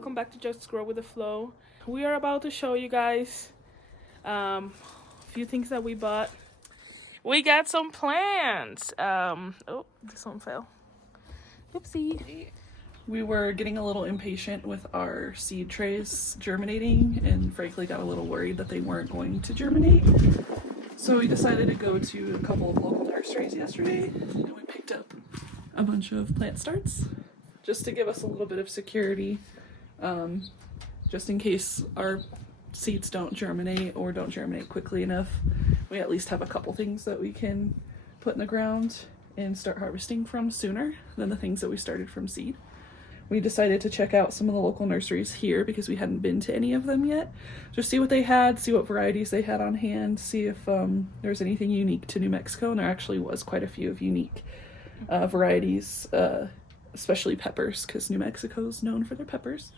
welcome back to Just Grow with the Flow. We are about to show you guys a few things that we bought. We got some plants. Oh, this one fell. Oopsie. We were getting a little impatient with our seed trays germinating and frankly got a little worried that they weren't going to germinate. So we decided to go to a couple of local nurseries yesterday and we picked up a bunch of plant starts just to give us a little bit of security, just in case our seeds don't germinate or don't germinate quickly enough. We at least have a couple things that we can put in the ground and start harvesting from sooner than the things that we started from seed. We decided to check out some of the local nurseries here because we hadn't been to any of them yet. Just see what they had, see what varieties they had on hand, see if there's anything unique to New Mexico. And there actually was quite a few of unique varieties, especially peppers, because New Mexico is known for their peppers.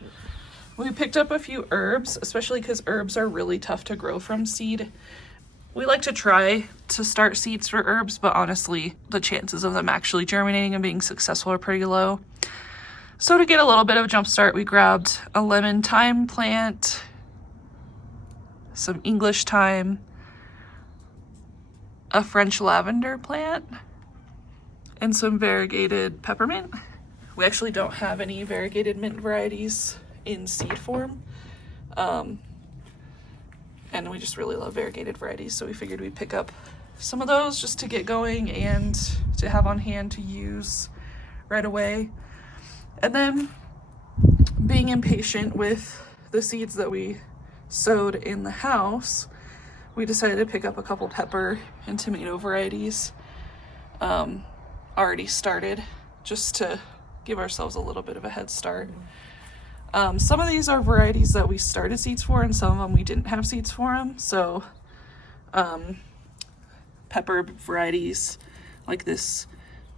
We picked up a few herbs, especially because herbs are really tough to grow from seed. We like to try to start seeds for herbs, but honestly, the chances of them actually germinating and being successful are pretty low. So to get a little bit of a jump start, we grabbed a lemon thyme plant, some English thyme, a French lavender plant, and some variegated peppermint. We actually don't have any variegated mint varieties in seed form. And we just really love variegated varieties, so we figured we'd pick up some of those just to get going and to have on hand to use right away. And then, being impatient with the seeds that we sowed in the house, we decided to pick up a couple pepper and tomato varieties already started, just to give ourselves a little bit of a head start. Some of these are varieties that we started seeds for, and some of them we didn't have seeds for them. So pepper varieties like this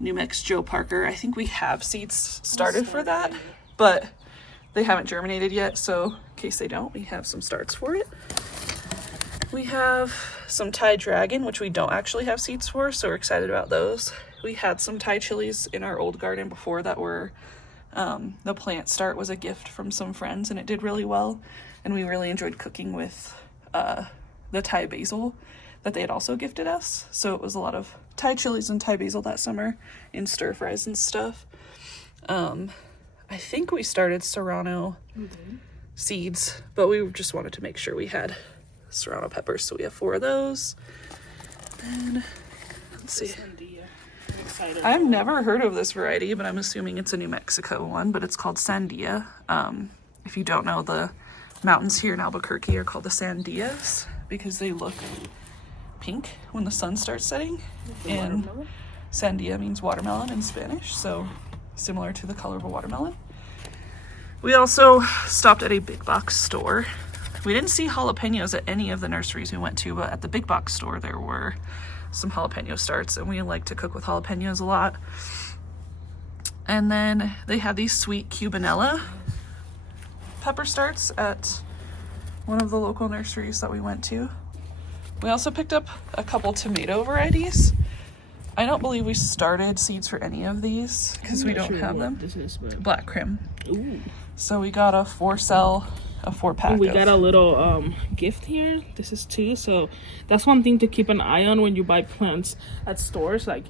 New Mex Joe Parker, I think we have seeds started for that, but they haven't germinated yet, so in case they don't, we have some starts for it. We have some Thai Dragon, which we don't actually have seeds for, so we're excited about those. We had some Thai chilies in our old garden before that were the plant start was a gift from some friends, and it did really well, and we really enjoyed cooking with the Thai basil that they had also gifted us. So it was a lot of Thai chilies and Thai basil that summer in stir fries and stuff. I think we started serrano seeds, but we just wanted to make sure we had serrano peppers, so we have 4 of those. And let's see. I've never heard of this variety, but I'm assuming it's a New Mexico one, but it's called sandia. If you don't know, the mountains here in Albuquerque are called the Sandias because they look pink when the sun starts setting. And sandia means watermelon in Spanish, so similar to the color of a watermelon. We also stopped at a big box store. We didn't see jalapenos at any of the nurseries we went to, but at the big box store there were some jalapeno starts, and we like to cook with jalapenos a lot. And then they had these sweet cubanella pepper starts at one of the local nurseries that we went to. We also picked up a couple tomato varieties. I don't believe we started seeds for any of these because we don't have them. This is, but... Black Crim. Ooh. So we got a 4-pack. And we got a little gift here. This is 2, so that's one thing to keep an eye on when you buy plants at stores. Like,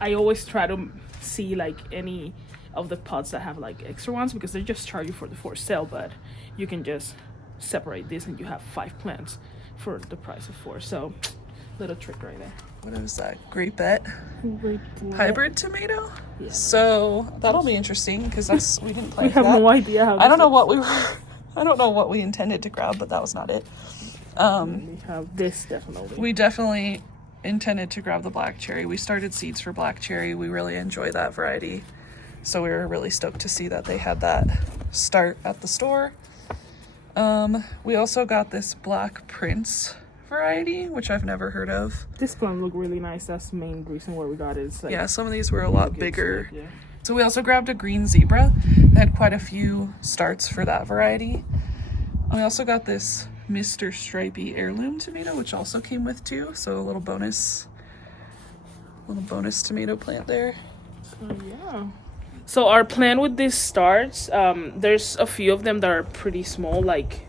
I always try to see like any of the pots that have like extra ones, because they just charge you for the for sale, but you can just separate this and you have 5 plants for the price of 4. So little trick right there. What is that? Grapette? Hybrid tomato? Yeah. So that'll be interesting because we didn't plan We for have that. no idea how I don't know what we were. I don't know what we intended to grab, but that was not it. We have this definitely. We definitely intended to grab the black cherry. We started seeds for black cherry. We really enjoy that variety, so we were really stoked to see that they had that start at the store. We also got this Black Prince variety, which I've never heard of. This plant looked really nice. That's the main reason why we got it. It's like, yeah, some of these were a lot bigger. Yeah. So we also grabbed a green zebra. They had quite a few starts for that variety. We also got this Mr. Stripey heirloom tomato, which also came with 2. So a little bonus tomato plant there. So yeah. So our plan with these starts, there's a few of them that are pretty small, like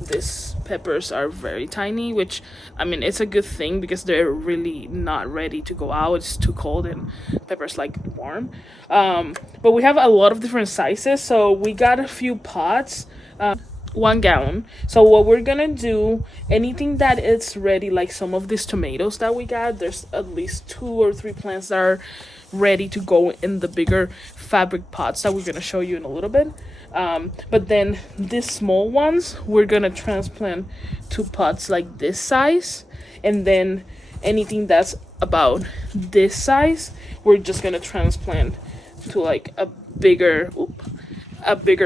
these peppers are very tiny, which I mean it's a good thing because they're really not ready to go out. It's too cold and peppers like warm. But we have a lot of different sizes, so we got a few pots. 1 gallon. So what we're gonna do, anything that is ready, like some of these tomatoes that we got, there's at least 2 or 3 plants that are ready to go in the bigger fabric pots that we're gonna show you in a little bit. But then these small ones we're gonna transplant to pots like this size, and then anything that's about this size we're just gonna transplant to like a bigger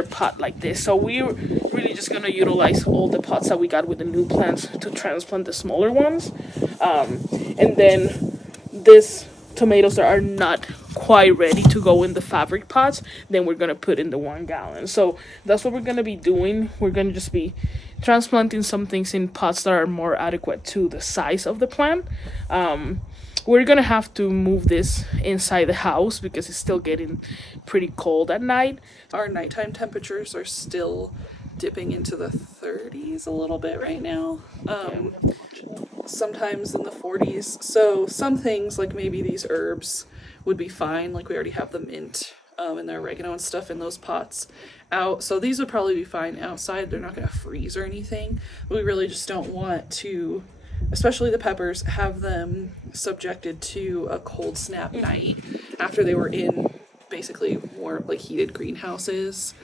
pot like this. So we're really just gonna utilize all the pots that we got with the new plants to transplant the smaller ones. And then this tomatoes that are not quite ready to go in the fabric pots, then we're gonna put in the 1 gallon. So that's what we're gonna be doing. We're gonna just be transplanting some things in pots that are more adequate to the size of the plant. We're gonna have to move this inside the house because it's still getting pretty cold at night. Our nighttime temperatures are still dipping into the 30s a little bit right now. Sometimes in the 40s. So some things like maybe these herbs would be fine. Like we already have the mint and the oregano and stuff in those pots out. So these would probably be fine outside. They're not gonna freeze or anything. But we really just don't want to, especially the peppers, have them subjected to a cold snap night after they were in basically more like heated greenhouses.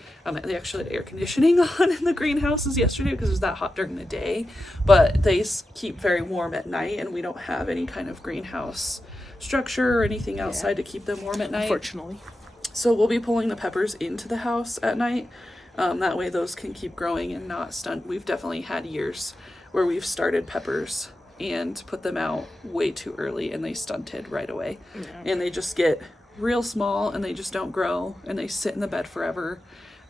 They actually had air conditioning on in the greenhouses yesterday because it was that hot during the day, but they keep very warm at night, and we don't have any kind of greenhouse structure or anything outside to keep them warm at night, Unfortunately. So we'll be pulling the peppers into the house at night. That way those can keep growing and not stunt. We've definitely had years where we've started peppers and put them out way too early and they stunted right away. And they just get real small and they just don't grow and they sit in the bed forever.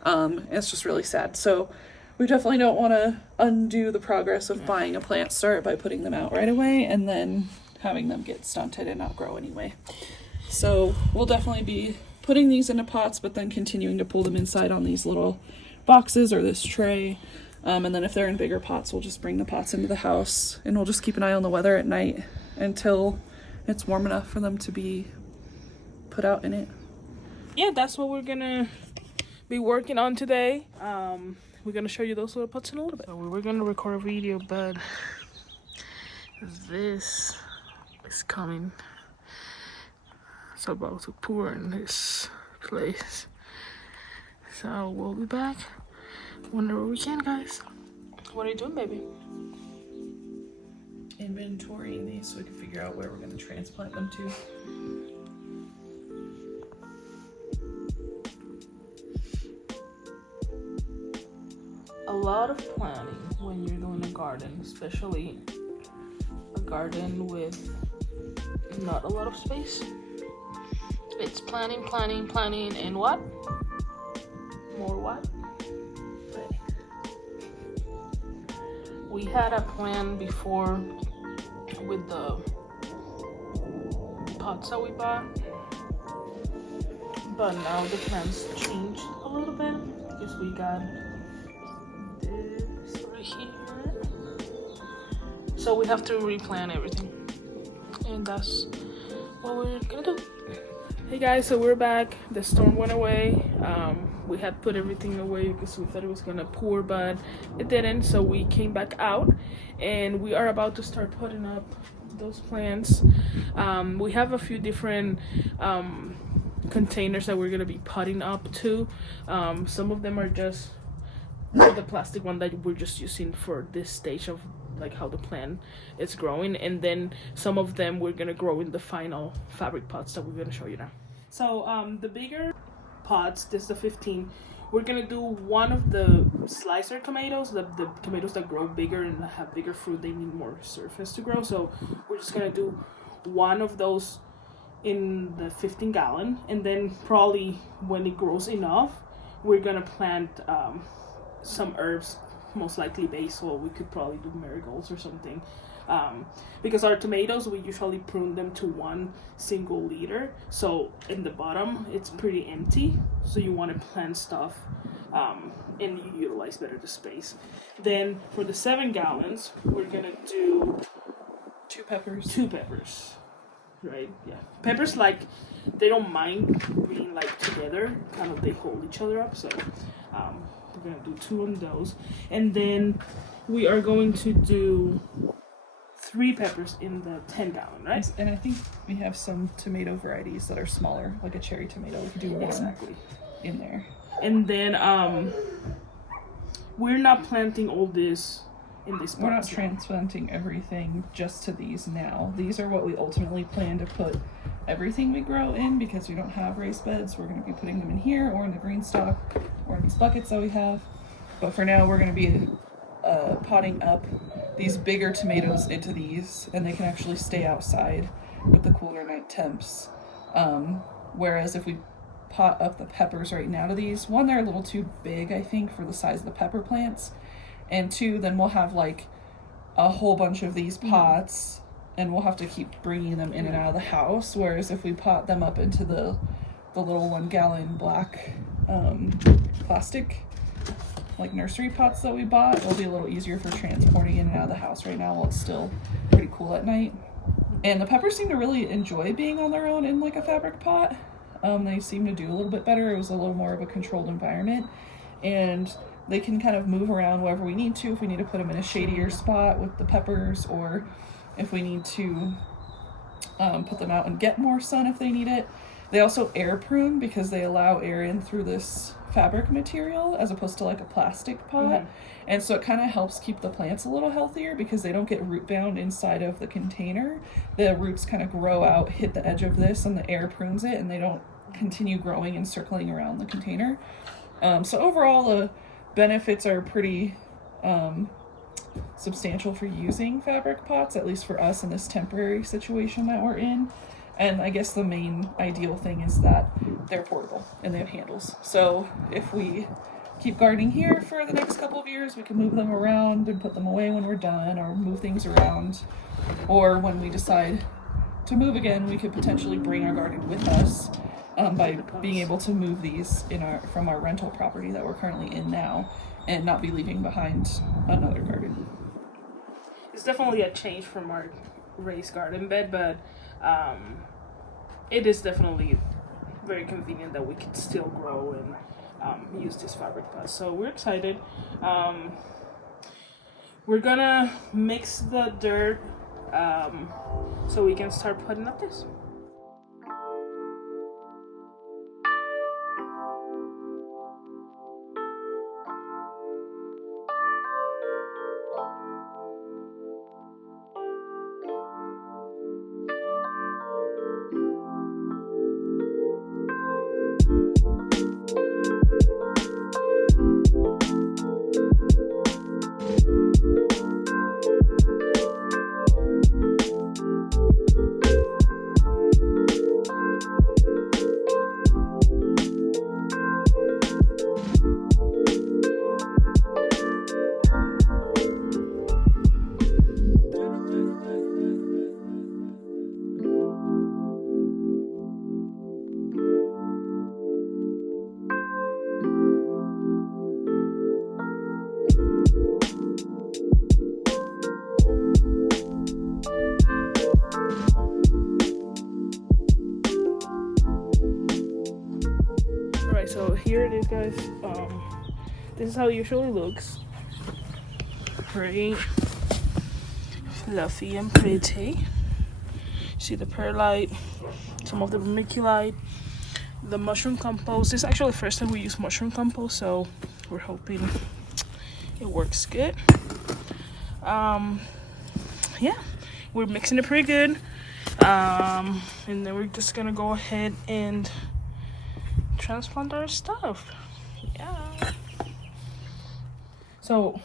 And it's just really sad. So we definitely don't want to undo the progress of buying a plant start by putting them out right away and then having them get stunted and not grow anyway. So we'll definitely be putting these into pots, but then continuing to pull them inside on these little boxes or this tray. And then if they're in bigger pots, we'll just bring the pots into the house and we'll just keep an eye on the weather at night until it's warm enough for them to be put out in it. Yeah, that's what we're gonna be working on today. We're gonna show you those little pots in a little bit. So we were gonna record a video, but this is coming. It's about to pour in this place. So we'll be back whenever we can, guys. What are you doing, baby? Inventorying these so we can figure out where we're going to transplant them to. A lot of planning when you're doing a garden, especially a garden with not a lot of space. It's planning, and what? More what? We had a plan before with the pots that we bought, but now the plans changed a little bit because we got this right here. So we have to replan everything, and that's what we're gonna do. Hey guys, so we're back. The storm went away. We had put everything away because we thought it was gonna pour, but it didn't. So we came back out and we are about to start putting up those plants. We have a few different containers that we're gonna be putting up to. Some of them are just the plastic one that we're just using for this stage of like how the plant is growing, and then some of them we're gonna grow in the final fabric pots that we're gonna show you now. So the bigger pots, this is the 15, we're gonna do one of the slicer tomatoes, the tomatoes that grow bigger and have bigger fruit. They need more surface to grow, so we're just gonna do one of those in the 15-gallon, and then probably when it grows enough we're gonna plant some herbs, most likely basil. We could probably do marigolds or something Because our tomatoes, we usually prune them to 1 single liter, so in the bottom it's pretty empty, so you want to plant stuff and you utilize better the space. Then for the 7 gallons, we're gonna do 2 peppers. 2 peppers, right? Yeah, peppers, like, they don't mind being like together, kind of, they hold each other up. So we're gonna do 2 on those, and then we are going to do 3 peppers in the 10 gallon, right? And I think we have some tomato varieties that are smaller, like a cherry tomato. We could do 1 Exactly in there. And then we're not planting all this in this box. We're not transplanting everything just to these now. These are what we ultimately plan to put everything we grow in, because we don't have raised beds. We're going to be putting them in here or in the green stock or in these buckets that we have. But for now, we're going to be potting up these bigger tomatoes into these, and they can actually stay outside with the cooler night temps. Whereas if we pot up the peppers right now to these, 1, they're a little too big, I think, for the size of the pepper plants, and 2, then we'll have like a whole bunch of these pots, and we'll have to keep bringing them in and out of the house. Whereas if we pot them up into the little 1 gallon black plastic like nursery pots that we bought, it'll be a little easier for transporting in and out of the house right now while it's still pretty cool at night. And the peppers seem to really enjoy being on their own in like a fabric pot. They seem to do a little bit better. It was a little more of a controlled environment, and they can kind of move around wherever we need to. If we need to put them in a shadier spot with the peppers, or if we need to put them out and get more sun if they need it. They also air prune because they allow air in through this fabric material as opposed to like a plastic pot. And so it kind of helps keep the plants a little healthier because they don't get root bound inside of the container. The roots kind of grow out, hit the edge of this, and the air prunes it, and they don't continue growing and circling around the container. So overall, the benefits are pretty substantial for using fabric pots, at least for us in this temporary situation that we're in. And I guess the main ideal thing is that they're portable and they have handles. So if we keep gardening here for the next couple of years, we can move them around and put them away when we're done, or move things around. Or when we decide to move again, we could potentially bring our garden with us by being able to move these from our rental property that we're currently in now, and not be leaving behind another garden. It's definitely a change from our raised garden bed, but it is definitely very convenient that we can still grow and use this fabric pot. So we're excited. We're gonna mix the dirt so we can start putting up this. So here it is, guys. This is how it usually looks. Pretty fluffy and pretty. See the perlite, some of the vermiculite, the mushroom compost. This is actually the first time we use mushroom compost, so we're hoping it works good. Yeah, we're mixing it pretty good. And then we're just gonna go ahead and transplant our stuff. Yeah. So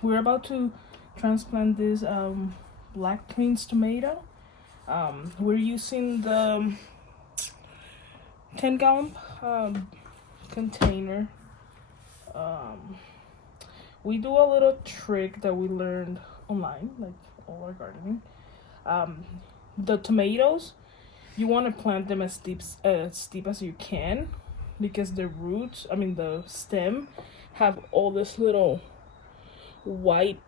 we're about to transplant this black Queen's tomato. We're using the 10-gallon container. We do a little trick that we learned online, like all our gardening. The tomatoes, you want to plant them as deep as you can, because the roots, I mean the stem, have all this little white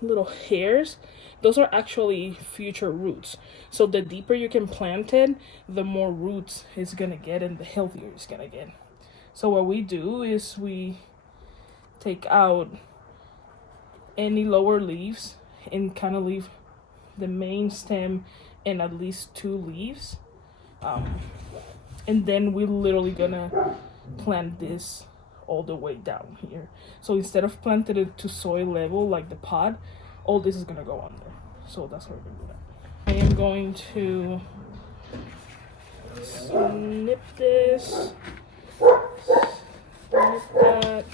little hairs. Those are actually future roots. So the deeper you can plant it, the more roots it's gonna get and the healthier it's gonna get. So what we do is we take out any lower leaves and kind of leave the main stem and at least 2 leaves, and then we're literally gonna plant this all the way down here. So instead of planting it to soil level like the pot, all this is gonna go under. So that's what we're gonna do that. I am going to snip this, snip that.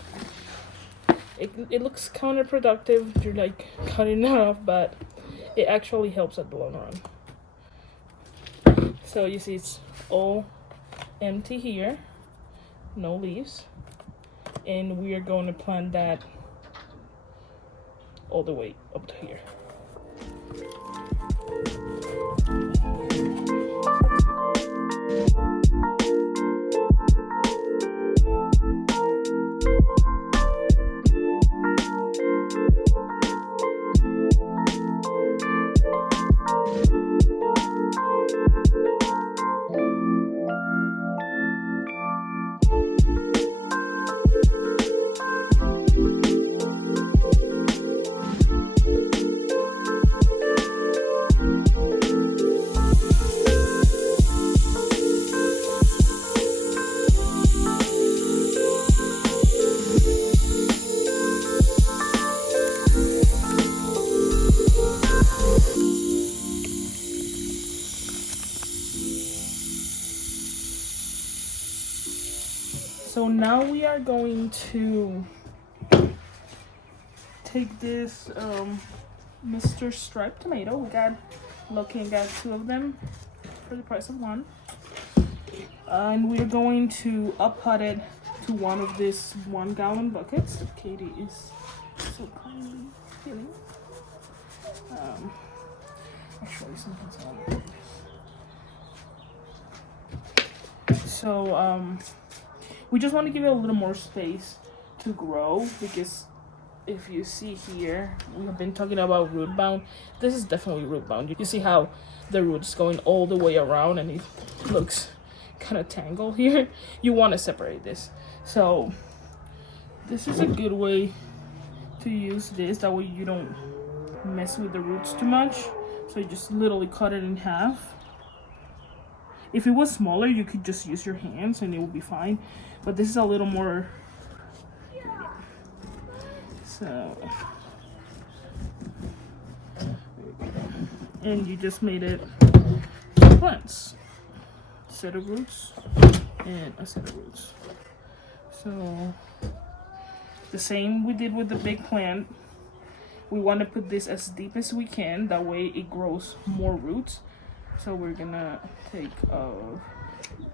It looks counterproductive if you're like cutting it off, but it actually helps at the long run. So you see it's all empty here, no leaves, and we are going to plant that all the way up to here. So now we are going to take this Mr. Striped tomato. We got lucky and got 2 of them for the price of 1. And we're going to up-pot it to one of these 1-gallon buckets. Katie is so kindly feeling. Actually, something's wrong with this. So we just want to give it a little more space to grow, because if you see here, we have been talking about root bound. This is definitely root bound. You see how the roots going all the way around and it looks kind of tangled here. You want to separate this. So this is a good way to use this. That way you don't mess with the roots too much. So you just literally cut it in half. If it was smaller, you could just use your hands and it would be fine. But this is a little more. So, and you just made it plants. Set of roots and a set of roots. So the same we did with the big plant. We want to put this as deep as we can. That way it grows more roots. So we're gonna take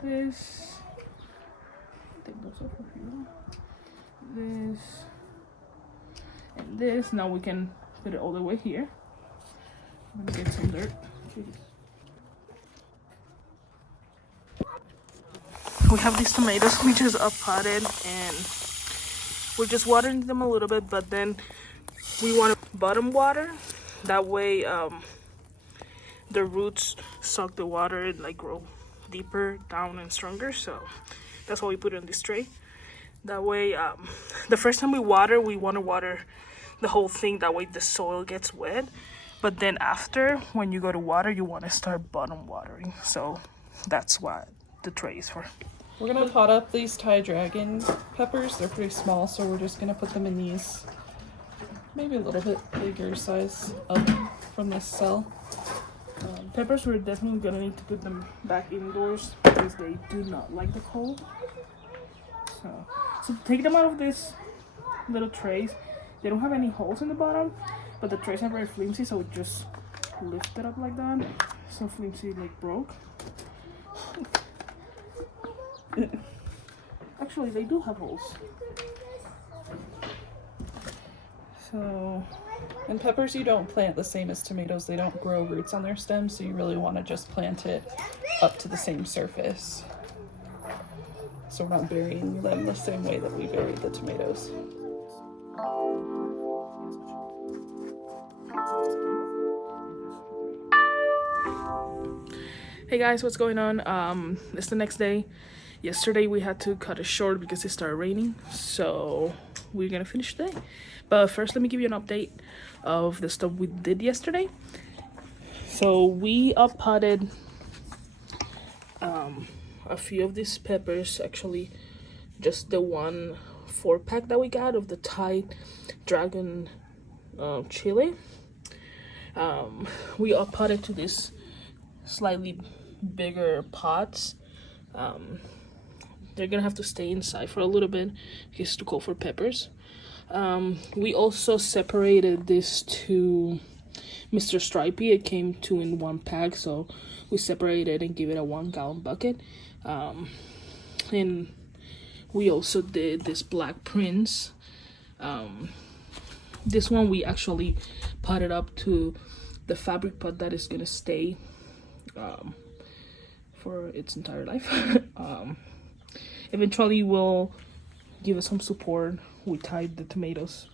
this. Take those off of here. This and this. Now we can put it all the way here. I'm gonna get some dirt. Jeez. We have these tomatoes we just up-potted and we're just watering them a little bit, but then we want to bottom water. That way the roots suck the water and like grow deeper down and stronger. So that's why we put it in this tray. That way the first time we want to water the whole thing. That way the soil gets wet. But then after, when you go to water, you want to start bottom watering. So that's what the tray is for. We're gonna pot up these Thai dragon peppers. They're pretty small, so we're just gonna put them in these maybe a little bit bigger size up from this cell. Peppers, we're definitely gonna need to put them back indoors because they do not like the cold. So take them out of this little trays. They don't have any holes in the bottom, but the trays are very flimsy, so we just lift it up like that. So flimsy, like broke. Actually, they do have holes. So And peppers you don't plant the same as tomatoes. They don't grow roots on their stems, so you really want to just plant it up to the same surface. So we're not burying them the same way that we buried the tomatoes. Hey guys, what's going on? It's the next day. Yesterday we had to cut it short because it started raining, so we're gonna finish today. But first, let me give you an update of the stuff we did yesterday. So we potted a few of these peppers, actually just the 1 4-pack that we got of the Thai dragon chili. We potted to this slightly bigger pots. They're gonna have to stay inside for a little bit because it's too cold for peppers. We also separated this to Mr. Stripey. It came 2 in 1 pack, so we separated and gave it a 1-gallon bucket. And we also did this Black Prince. This one we actually potted up to the fabric pot that is gonna stay for its entire life. Eventually will give us some support. We tied the tomatoes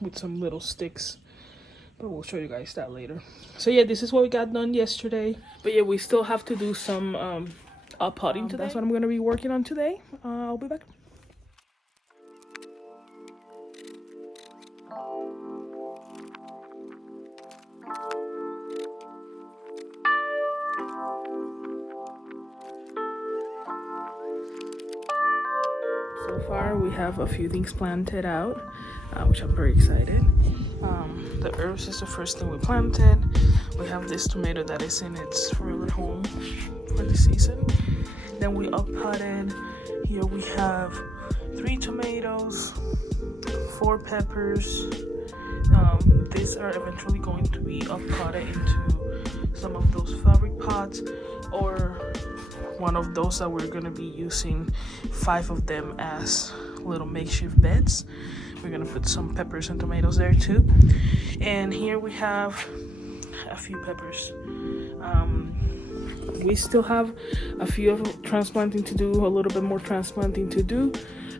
with some little sticks, but we'll show you guys that later. So yeah, this is what we got done yesterday. But yeah, we still have to do some potting today. That's what I'm gonna be working on today. I'll be back. So far we have a few things planted out, which I'm very excited. The herbs is the first thing we planted. We have this tomato that is in its forever home for the season. Then we potted. Here we have 3 tomatoes, 4 peppers. These are eventually going to be potted into some of those fabric pots, or one of those that we're gonna be using 5 of them as little makeshift beds. We're gonna put some peppers and tomatoes there too. And here we have a few peppers. We still have a few of transplanting to do, a little bit more transplanting to do.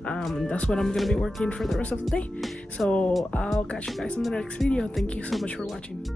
That's what I'm gonna be working for the rest of the day. So I'll catch you guys in the next video. Thank you so much for watching.